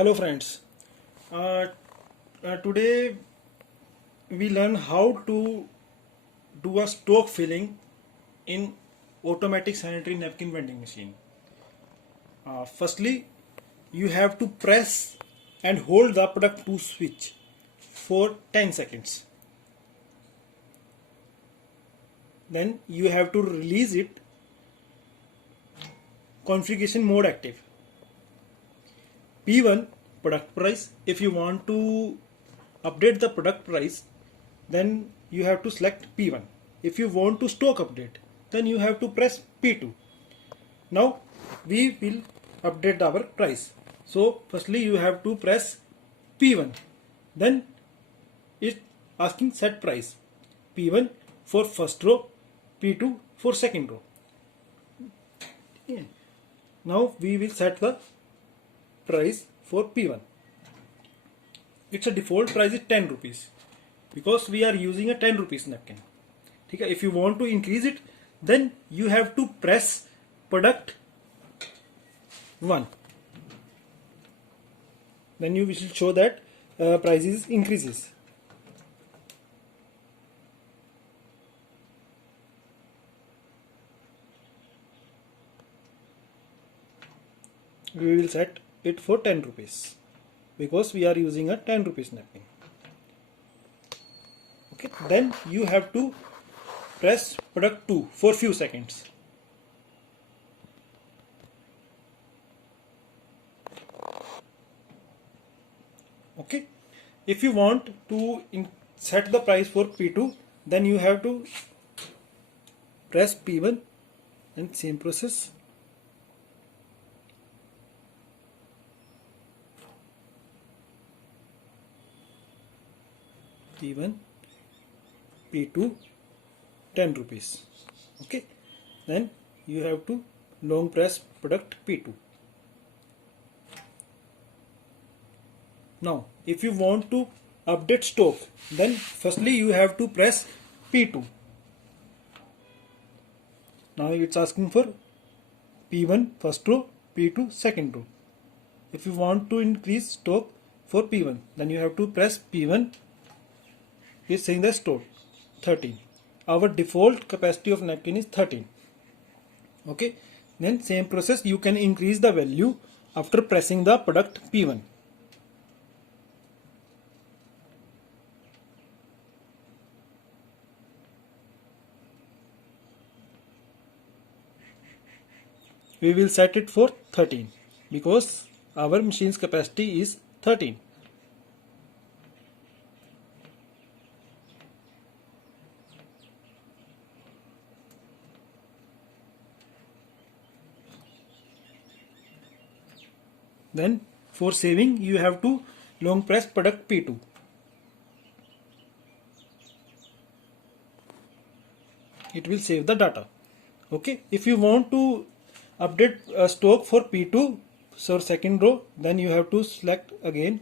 Hello friends. Uh, Today we learn how to do a stock filling in automatic sanitary napkin vending machine. Firstly, you have to press and hold the product to switch for 10 seconds. Then you have to release it. Configuration mode active. P1 product price. If you want to update the product price, then you have to select P1. If you want to stock update, then you have to press P2. Now we will update our price. So firstly you have to press P1. Then it's asking set price. P1 for first row, P2 for second row. Now we will set the price for P1. Its a default price is 10 rupees because we are using a 10 rupees napkin. If you want to increase it, then you have to press product 1. Then you will show that prices increases. We will set it for 10 rupees because we are using a 10 rupees napkin. Okay, then you have to press product 2 for few seconds. Okay, if you want to set the price for P2, then you have to press P1 and same process. P1, P2, 10 rupees. Okay, then you have to long press product P2. Now if you want to update stock, then firstly you have to press P2. Now it's asking for P1 first row, P2 second row. If you want to increase stock for P1, then you have to press P1. Is saying the stock 13. Our default capacity of napkin is 13. Okay, then same process, you can increase the value after pressing the product P1. We will set it for 13 because our machine's capacity is 13. Then for saving you have to long press product P2. It will save the data. Okay, if you want to update stock for P2, so second row, then you have to select again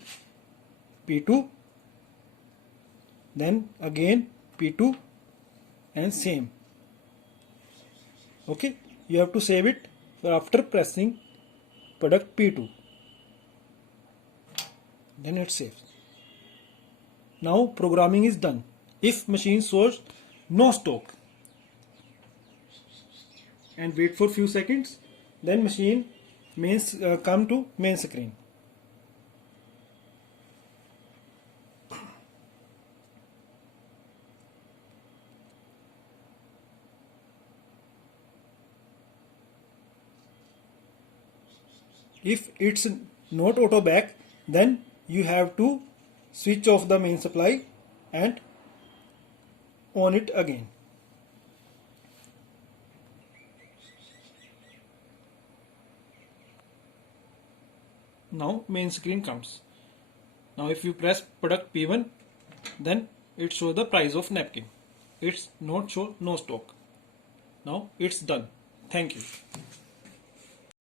P2, then again P2 and same. Okay, you have to save it after pressing product P2. Then it saves. Now programming is done. If machine shows no stock and wait for few seconds, then machine come to main screen. If it's not auto back, then you have to switch off the main supply and on it again. Now main screen comes. Now if you press product P1, then it shows the price of napkin. It's not show no stock. Now it's done. Thank you.